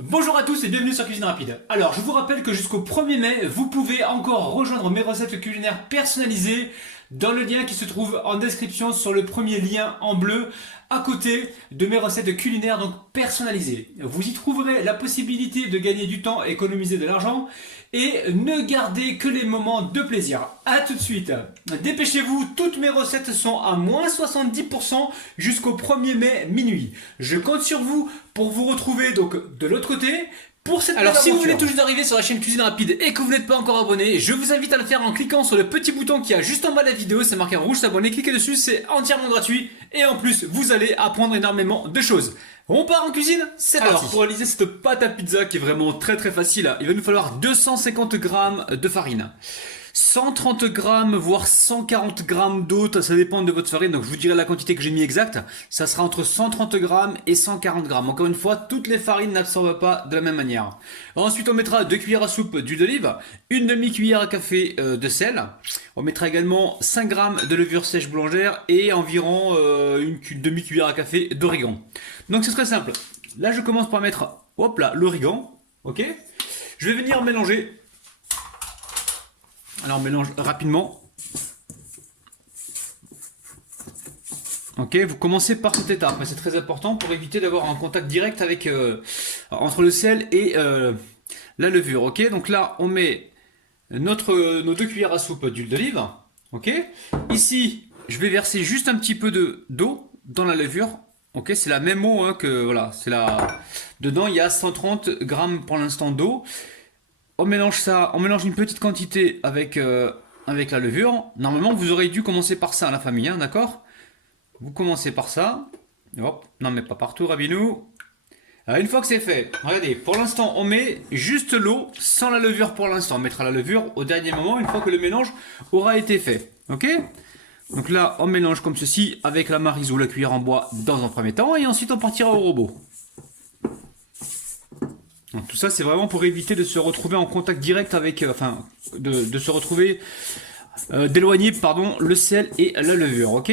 Bonjour à tous et bienvenue sur Cuisine Rapide. Alors, je vous rappelle que jusqu'au 1er mai, vous pouvez encore rejoindre mes recettes culinaires personnalisées dans le lien qui se trouve en description sur le premier lien en bleu à côté de mes recettes culinaires donc personnalisées. Vous y trouverez la possibilité de gagner du temps, économiser de l'argent et ne garder que les moments de plaisir. A tout de suite. Dépêchez-vous, toutes mes recettes sont à moins 70% jusqu'au 1er mai minuit. Je compte sur vous pour vous retrouver donc de l'autre côté. Pour cette Alors si vous venez tout juste d'arriver sur la chaîne Cuisine Rapide et que vous n'êtes pas encore abonné, je vous invite à le faire en cliquant sur le petit bouton qui est juste en bas de la vidéo, c'est marqué en rouge s'abonner, cliquez dessus, c'est entièrement gratuit et en plus vous allez apprendre énormément de choses. On part en cuisine, c'est parti. Alors pour réaliser cette pâte à pizza qui est vraiment très facile, il va nous falloir 250 g de farine. 130 g voire 140 g d'eau, ça dépend de votre farine, donc je vous dirai la quantité que j'ai mis exacte. Ça sera entre 130 g et 140 g. Encore une fois, toutes les farines n'absorbent pas de la même manière. Ensuite, on mettra 2 cuillères à soupe d'huile d'olive, une demi-cuillère à café de sel. On mettra également 5 g de levure sèche boulangère et environ une demi-cuillère à café d'origan. Donc c'est très simple. Là, je commence par mettre, hop là, l'origan, ok. Je vais venir mélanger. Alors on mélange rapidement. Ok, vous commencez par cette étape, c'est très important pour éviter d'avoir un contact direct avec entre le sel et la levure. Ok, donc là on met nos 2 cuillères à soupe d'huile d'olive. Ok, ici je vais verser juste un petit peu d'eau dans la levure. Ok, c'est la même eau hein, que voilà, c'est la. Dedans il y a 130 g pour l'instant d'eau. On mélange ça, on mélange une petite quantité avec la levure. Normalement, vous aurez dû commencer par ça, la famille, hein, d'accord? Vous commencez par ça. Hop, non mais pas partout, Rabinou. Alors, une fois que c'est fait, regardez, pour l'instant, on met juste l'eau, sans la levure pour l'instant. On mettra la levure au dernier moment, une fois que le mélange aura été fait. Ok? Donc là, on mélange comme ceci, avec la maryse ou la cuillère en bois dans un premier temps, et ensuite on partira au robot. Donc, tout ça c'est vraiment pour éviter de se retrouver en contact direct avec, de se retrouver, d'éloigner pardon le sel et la levure, ok.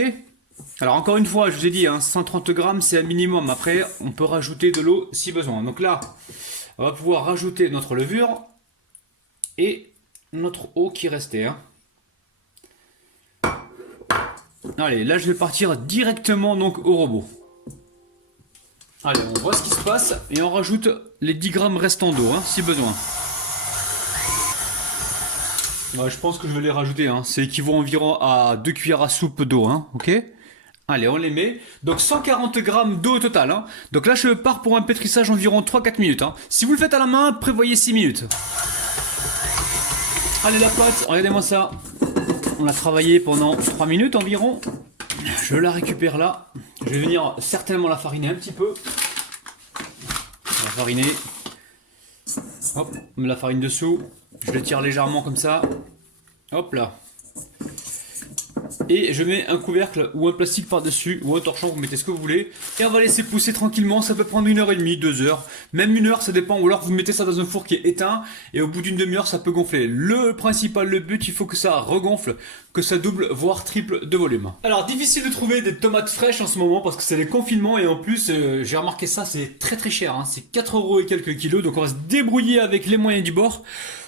Alors encore une fois je vous ai dit, hein, 130 g c'est un minimum, après on peut rajouter de l'eau si besoin. Donc là on va pouvoir rajouter notre levure et notre eau qui restait. Hein. Allez, là je vais partir directement donc au robot. Allez, on voit ce qui se passe et on rajoute les 10 g restants d'eau, hein, si besoin. Ouais, je pense que je vais les rajouter, hein. C'est équivaut environ à 2 cuillères à soupe d'eau, hein, ok. Allez, on les met. Donc 140 g d'eau au total. Hein. Donc là, je pars pour un pétrissage environ 3-4 minutes. Hein. Si vous le faites à la main, prévoyez 6 minutes. Allez, la pâte, regardez-moi ça. On l'a travaillé pendant 3 minutes environ. Je la récupère là. Je vais venir certainement la fariner un petit peu. On va fariner. Hop, on met la farine dessous. Je le tire légèrement comme ça. Hop là. Et je mets un couvercle ou un plastique par-dessus, ou un torchon, vous mettez ce que vous voulez. Et on va laisser pousser tranquillement, ça peut prendre 1h30, 2 heures, même 1 heure, ça dépend. Ou alors vous mettez ça dans un four qui est éteint, et au bout d'une demi-heure, ça peut gonfler. Le principal, le but, il faut que ça regonfle, que ça double, voire triple de volume. Alors, difficile de trouver des tomates fraîches en ce moment, parce que c'est les confinements, et en plus, j'ai remarqué ça, c'est très cher, hein. C'est 4 € et quelques kilos, donc on va se débrouiller avec les moyens du bord.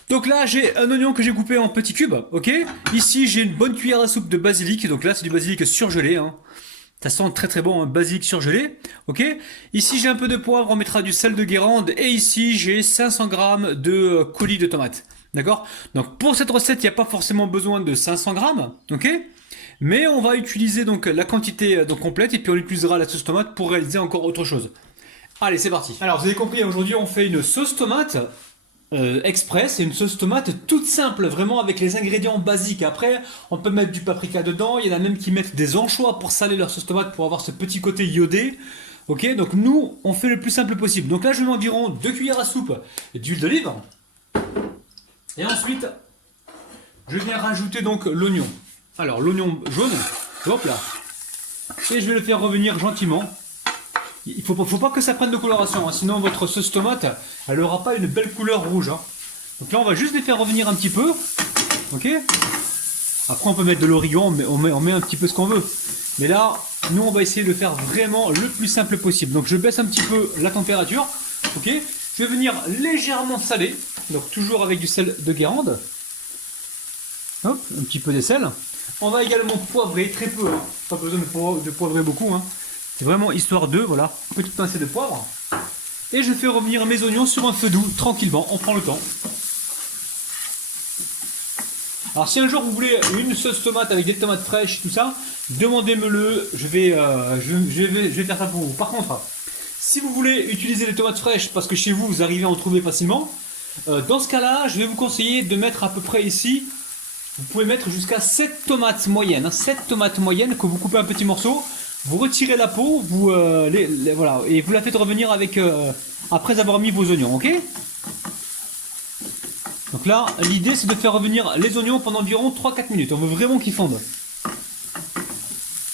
Donc là j'ai un oignon que j'ai coupé en petits cubes, ok. Ici j'ai une bonne cuillère à soupe de basilic, donc là c'est du basilic surgelé, hein. Ça sent très bon, hein, basilic surgelé, ok. Ici j'ai un peu de poivre, on mettra du sel de Guérande, et ici j'ai 500 g de coulis de tomates, d'accord. Donc pour cette recette il n'y a pas forcément besoin de 500 g, ok. Mais on va utiliser donc la quantité donc complète, et puis on utilisera la sauce tomate pour réaliser encore autre chose. Allez, c'est parti. Alors vous avez compris, aujourd'hui on fait une sauce tomate express, c'est une sauce tomate toute simple, vraiment avec les ingrédients basiques. Après, on peut mettre du paprika dedans, il y en a même qui mettent des anchois pour saler leur sauce tomate pour avoir ce petit côté iodé. Ok, donc nous, on fait le plus simple possible. Donc là, je mets environ 2 cuillères à soupe d'huile d'olive. Et ensuite, je viens rajouter donc l'oignon. Alors, l'oignon jaune, hop là. Et je vais le faire revenir gentiment. Il faut pas que ça prenne de coloration, hein, sinon votre sauce tomate, elle n'aura pas une belle couleur rouge. Hein. Donc là, on va juste les faire revenir un petit peu. Ok. Après, on peut mettre de l'origan, mais on met un petit peu ce qu'on veut. Mais là, nous, on va essayer de le faire vraiment le plus simple possible. Donc, je baisse un petit peu la température. Ok. Je vais venir légèrement saler, donc toujours avec du sel de Guérande. Hop, un petit peu de sel. On va également poivrer, très peu, hein. Pas besoin de poivrer beaucoup. Hein. C'est vraiment histoire de, voilà, petite pincée de poivre. Et je fais revenir mes oignons sur un feu doux, tranquillement, on prend le temps. Alors si un jour vous voulez une sauce tomate avec des tomates fraîches, tout ça, demandez-me-le, je vais faire ça pour vous. Par contre, si vous voulez utiliser des tomates fraîches parce que chez vous, vous arrivez à en trouver facilement, dans ce cas-là, je vais vous conseiller de mettre à peu près ici, vous pouvez mettre jusqu'à 7 tomates moyennes, hein, 7 tomates moyennes que vous coupez en petits morceaux, vous retirez la peau, vous, voilà, et vous la faites revenir avec, après avoir mis vos oignons, ok? Donc là, l'idée c'est de faire revenir les oignons pendant environ 3-4 minutes, on veut vraiment qu'ils fondent.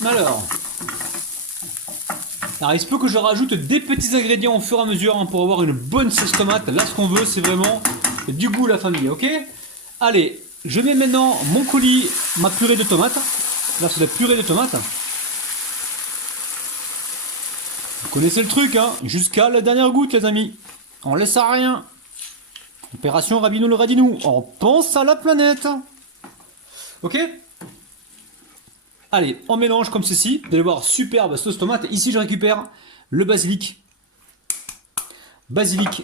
Alors, il se peut que je rajoute des petits ingrédients au fur et à mesure hein, pour avoir une bonne sauce tomate. Là, ce qu'on veut, c'est vraiment du goût, la famille, ok? Allez, je mets maintenant mon coulis, ma purée de tomates. Là, c'est la purée de tomates. Vous connaissez le truc, hein? Jusqu'à la dernière goutte, les amis. On laisse à rien. Opération Rabino le Radinou. On pense à la planète. Ok? Allez, on mélange comme ceci. Vous allez voir, superbe sauce tomate. Ici, je récupère le basilic. Basilic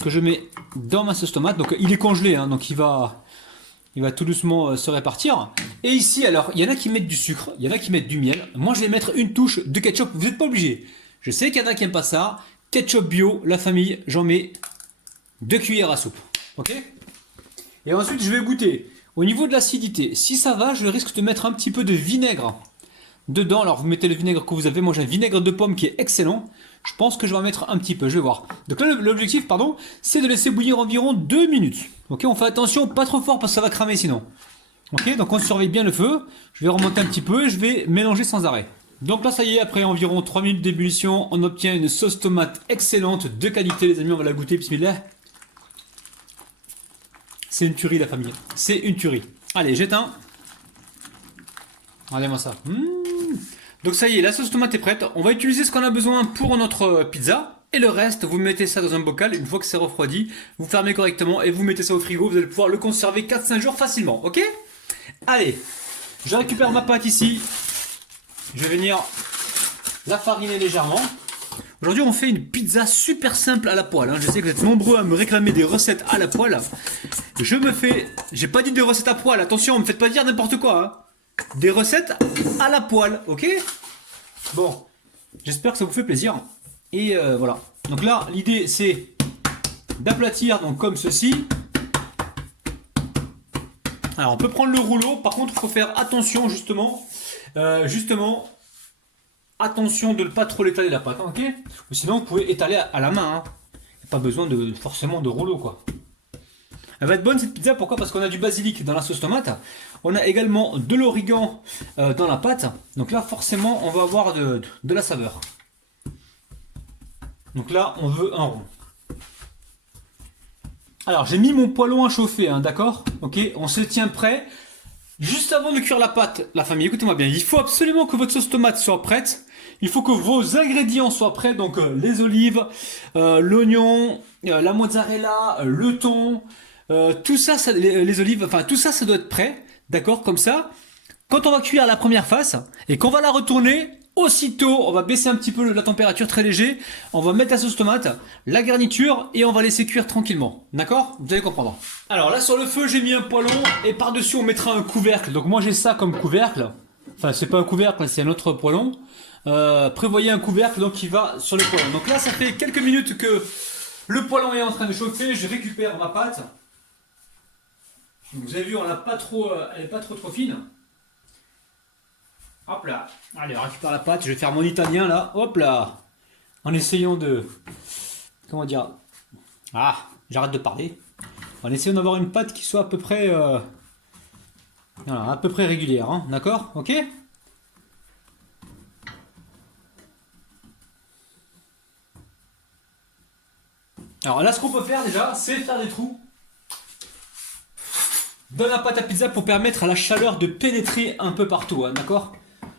que je mets dans ma sauce tomate. Donc, il est congelé, hein, donc il va tout doucement se répartir. Et ici, alors, il y en a qui mettent du sucre, il y en a qui mettent du miel. Moi, je vais mettre une touche de ketchup. Vous n'êtes pas obligé. Je sais qu'il y en a qui n'aiment pas ça. Ketchup bio, la famille, j'en mets 2 cuillères à soupe. Ok? Et ensuite, je vais goûter. Au niveau de l'acidité, si ça va, je risque de mettre un petit peu de vinaigre dedans. Alors, vous mettez le vinaigre que vous avez. Moi, j'ai un vinaigre de pomme qui est excellent. Je pense que je vais en mettre un petit peu. Je vais voir. Donc là, l'objectif, pardon, c'est de laisser bouillir environ 2 minutes. Ok, on fait attention, pas trop fort parce que ça va cramer sinon. Ok, donc on surveille bien le feu. Je vais remonter un petit peu et je vais mélanger sans arrêt. Donc là, ça y est, après environ 3 minutes d'ébullition, on obtient une sauce tomate excellente, de qualité, les amis. On va la goûter, bismillah. C'est une tuerie, la famille. C'est une tuerie. Allez, j'éteins. Regardez-moi ça. Donc ça y est, la sauce tomate est prête. On va utiliser ce qu'on a besoin pour notre pizza. Et le reste, vous mettez ça dans un bocal. Une fois que c'est refroidi, vous fermez correctement et vous mettez ça au frigo. Vous allez pouvoir le conserver 4-5 jours facilement. Ok? Allez, je récupère ma pâte ici. Je vais venir la fariner légèrement. Aujourd'hui, on fait une pizza super simple à la poêle. Je sais que vous êtes nombreux à me réclamer des recettes à la poêle. J'ai pas dit des recettes à poêle. Attention, ne me faites pas dire n'importe quoi. Hein. Des recettes à la poêle, ok? Bon, j'espère que ça vous fait plaisir. Et voilà. Donc là, l'idée c'est d'aplatir donc comme ceci. Alors, on peut prendre le rouleau. Par contre, il faut faire attention justement. Attention de ne pas trop l'étaler la pâte, hein, ok? Ou sinon vous pouvez étaler à la main. Hein. Pas besoin forcément de rouleau, quoi. Elle va être bonne cette pizza, pourquoi? Parce qu'on a du basilic dans la sauce tomate. On a également de l'origan dans la pâte. Donc là, forcément, on va avoir de la saveur. Donc là, on veut un rond. Alors, j'ai mis mon poêlon à chauffer, hein, d'accord? Ok, on se tient prêt. Juste avant de cuire la pâte, la famille, écoutez-moi bien, il faut absolument que votre sauce tomate soit prête. Il faut que vos ingrédients soient prêts, donc les olives, l'oignon, la mozzarella, le thon, tout ça, les olives, enfin tout ça, ça doit être prêt, d'accord? Comme ça, quand on va cuire la première face et qu'on va la retourner, aussitôt, on va baisser un petit peu la température très léger, on va mettre la sauce tomate, la garniture et on va laisser cuire tranquillement, d'accord? Vous allez comprendre. Alors là sur le feu, j'ai mis un poêlon et par-dessus on mettra un couvercle. Donc moi j'ai ça comme couvercle. Enfin, c'est pas un couvercle, c'est un autre poêlon. Prévoyez un couvercle donc qui va sur le poêlon. Donc là, ça fait quelques minutes que le poêlon est en train de chauffer. Je récupère ma pâte. Donc, vous avez vu, elle n'est pas trop fine. Hop là. Allez, on récupère la pâte. Je vais faire mon italien là. Hop là. En essayant de... Comment dire? Ah, j'arrête de parler. En essayant d'avoir une pâte qui soit à peu près... Voilà, à peu près régulière. Hein, d'accord? Ok? Alors là, ce qu'on peut faire déjà, c'est faire des trous dans la pâte à pizza pour permettre à la chaleur de pénétrer un peu partout, hein, d'accord?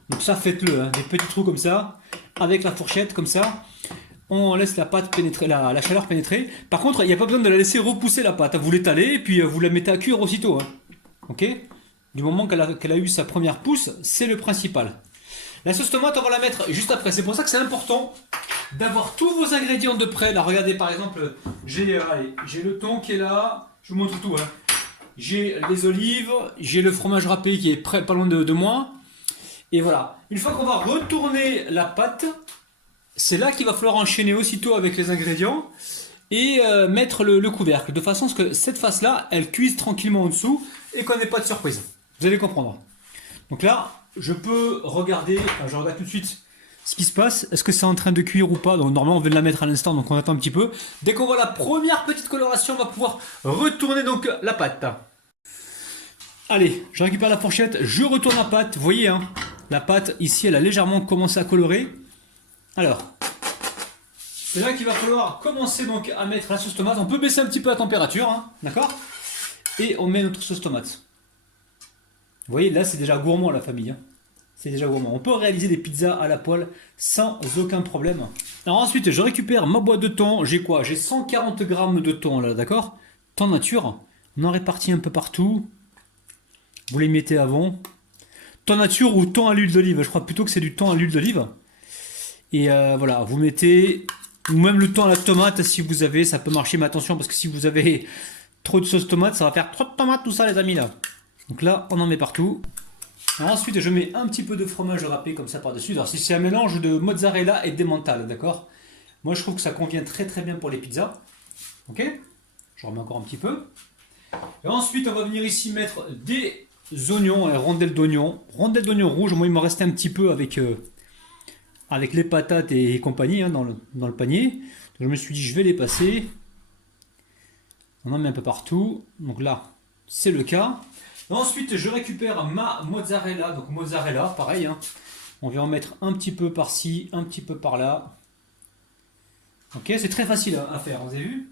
Donc ça, faites-le, hein, des petits trous comme ça, avec la fourchette comme ça. on laisse la pâte pénétrer, la chaleur pénétrer. Par contre, il n'y a pas besoin de la laisser repousser la pâte. Vous l'étalez et puis vous la mettez à cuire aussitôt. Hein. Ok? Du moment qu'elle a eu sa première pousse, c'est le principal. La sauce tomate, on va la mettre juste après. C'est pour ça que c'est important d'avoir tous vos ingrédients de près. Là, regardez par exemple, j'ai le thon qui est là. Je vous montre tout. Hein. J'ai les olives, j'ai le fromage râpé qui est prêt, pas loin de moi. Et voilà. Une fois qu'on va retourner la pâte, c'est là qu'il va falloir enchaîner aussitôt avec les ingrédients et mettre le couvercle. De façon à ce que cette face-là, elle cuise tranquillement en dessous et qu'on n'ait pas de surprise. Vous allez comprendre. Donc là, je peux regarder, je regarde tout de suite ce qui se passe. Est-ce que c'est en train de cuire ou pas? Donc normalement, on vient de la mettre à l'instant, donc on attend un petit peu. Dès qu'on voit la première petite coloration, on va pouvoir retourner donc la pâte. Allez, je récupère la fourchette, je retourne la pâte. Vous voyez, hein, la pâte, ici, elle a légèrement commencé à colorer. Alors, c'est là qu'il va falloir commencer donc à mettre la sauce tomate. On peut baisser un petit peu la température, hein, d'accord? Et on met notre sauce tomate. Vous voyez, là, c'est déjà gourmand, la famille. Hein. C'est déjà gourmand. On peut réaliser des pizzas à la poêle sans aucun problème. Alors ensuite, je récupère ma boîte de thon. J'ai quoi? J'ai 140 grammes de thon, là, d'accord? Thon nature. On en répartit un peu partout. Vous les mettez avant. Thon nature ou thon à l'huile d'olive. Je crois plutôt que c'est du thon à l'huile d'olive. Et voilà, vous mettez... Ou même le thon à la tomate, si vous avez, ça peut marcher. Mais attention, parce que si vous avez trop de sauce tomate, ça va faire trop de tomates, tout ça, les amis, là. Donc là, on en met partout. Alors ensuite, je mets un petit peu de fromage râpé comme ça par-dessus. Alors si c'est un mélange de mozzarella et d'emmental, d'accord? Moi, je trouve que ça convient très très bien pour les pizzas. Ok? Je remets encore un petit peu. Et ensuite, on va venir ici mettre des oignons, rondelles d'oignons. Rondelles d'oignons rouges. Moi, il m'en restait un petit peu avec les patates et compagnie hein, dans le panier. Donc, je me suis dit, je vais les passer. On en met un peu partout. Donc là, c'est le cas. Ensuite, je récupère ma mozzarella. Donc mozzarella, pareil. Hein. On vient en mettre un petit peu par-ci, un petit peu par-là. Ok, c'est très facile à faire, vous avez vu?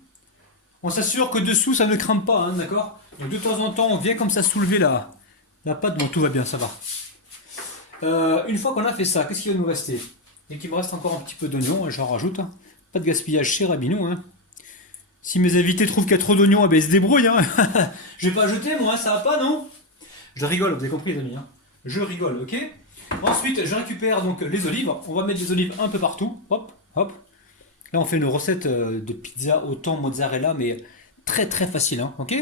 On s'assure que dessous, ça ne crame pas, hein, d'accord? Donc de temps en temps, on vient comme ça soulever la pâte. Bon, tout va bien, ça va. Une fois qu'on a fait ça, qu'est-ce qu'il va nous rester? Et qu'il me reste encore un petit peu d'oignon, j'en rajoute. Hein. Pas de gaspillage chez Rabinou. Hein. Si mes invités trouvent qu'il y a trop d'oignons, eh ben ils se débrouillent. Hein. Je vais pas jeter, moi, ça va pas, non? Je rigole, vous avez compris, les amis. Hein. Je rigole, ok? Ensuite, je récupère donc les olives. On va mettre des olives un peu partout. Hop, hop. Là, on fait une recette de pizza au thon mozzarella, mais très très facile, hein, ok?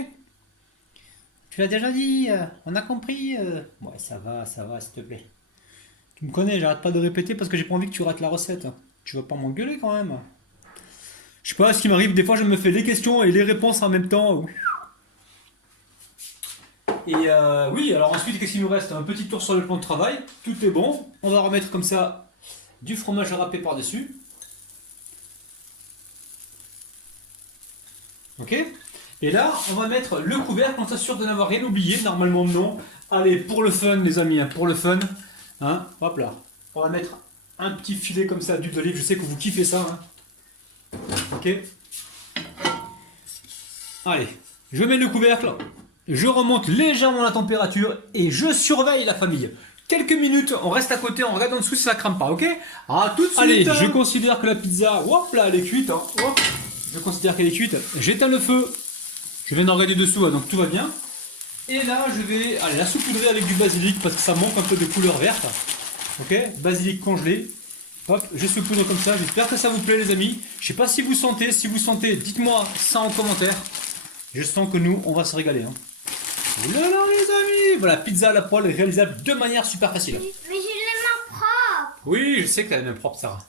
Tu l'as déjà dit, on a compris. Ouais, ça va, s'il te plaît. Tu me connais, j'arrête pas de répéter parce que j'ai pas envie que tu rates la recette. Tu vas pas m'engueuler quand même. Je sais pas ce qui m'arrive, des fois je me fais les questions et les réponses en même temps. Et oui, alors ensuite, qu'est-ce qu'il nous reste? Un petit tour sur le plan de travail. Tout est bon. On va remettre comme ça du fromage râpé par-dessus. Ok? Et là, on va mettre le couvercle. On s'assure de n'avoir rien oublié. Normalement, non. Allez, pour le fun, les amis, hein, pour le fun. Hein, hop là. On va mettre un petit filet comme ça d'huile d'olive. Je sais que vous kiffez ça. Hein. Ok. Allez, je mets le couvercle. Je remonte légèrement la température et je surveille la famille. Quelques minutes, on reste à côté, on regarde en dessous si ça crame pas, ok? Ah, tout de suite. Allez, je considère que la pizza, hop là, elle est cuite. Hein, hop. Je considère qu'elle est cuite. J'éteins le feu. Je viens d'en regarder dessous, hein, donc tout va bien. Et là, je vais la saupoudrer avec du basilic parce que ça manque un peu de couleur verte. Ok, basilic congelé. Hop, je saupoudre comme ça. J'espère que ça vous plaît, les amis. Je sais pas si vous sentez. Si vous sentez, dites-moi ça en commentaire. Je sens que nous, on va se régaler. Hein. Là, là, les amis. Voilà, pizza à la poêle réalisable de manière super facile. Mais j'ai les mains propres. Oui, je sais que t'as les mains propres, Sarah.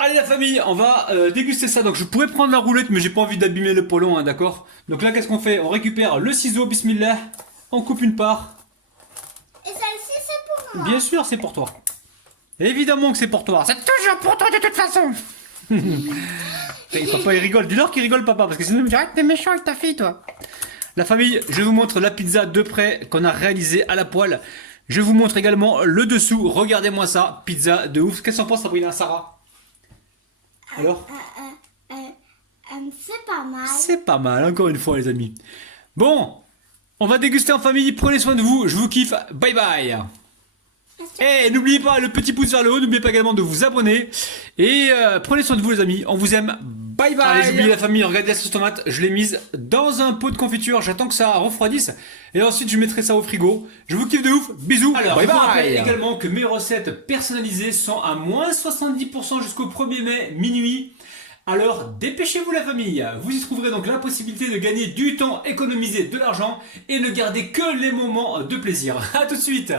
Allez la famille, on va déguster ça. Donc je pourrais prendre la roulette, mais j'ai pas envie d'abîmer le poêlon, hein, d'accord? Donc là, qu'est-ce qu'on fait? On récupère le ciseau, bismillah. On coupe une part. Et celle-ci, c'est pour moi. Bien sûr, c'est pour toi. Évidemment que c'est pour toi. C'est toujours pour toi de toute façon. Papa, il rigole. Dis-leur qu'il rigole, papa, parce que sinon, il me dirait que t'es méchant avec ta fille, toi. La famille, je vous montre la pizza de près qu'on a réalisée à la poêle. Je vous montre également le dessous. Regardez-moi ça. Pizza de ouf. Qu'est-ce qu'on pense, Sabrina, Sarah? Alors? C'est pas mal. C'est pas mal, encore une fois, les amis. Bon, on va déguster en famille. Prenez soin de vous. Je vous kiffe. Bye bye. C'est Et n'oubliez pas le petit pouce vers le haut, n'oubliez pas également de vous abonner. Et prenez soin de vous les amis, on vous aime. Bye bye. Allez, j'ai oublié la famille, regardez la sauce tomate, je l'ai mise dans un pot de confiture, j'attends que ça refroidisse. Et ensuite je mettrai ça au frigo. Je vous kiffe de ouf, bisous. Alors, bye je vous rappelle bye. également que mes recettes personnalisées sont à moins 70% jusqu'au 1er mai, minuit. Alors dépêchez-vous la famille, vous y trouverez donc la possibilité de gagner du temps, économiser de l'argent et ne garder que les moments de plaisir. A tout de suite.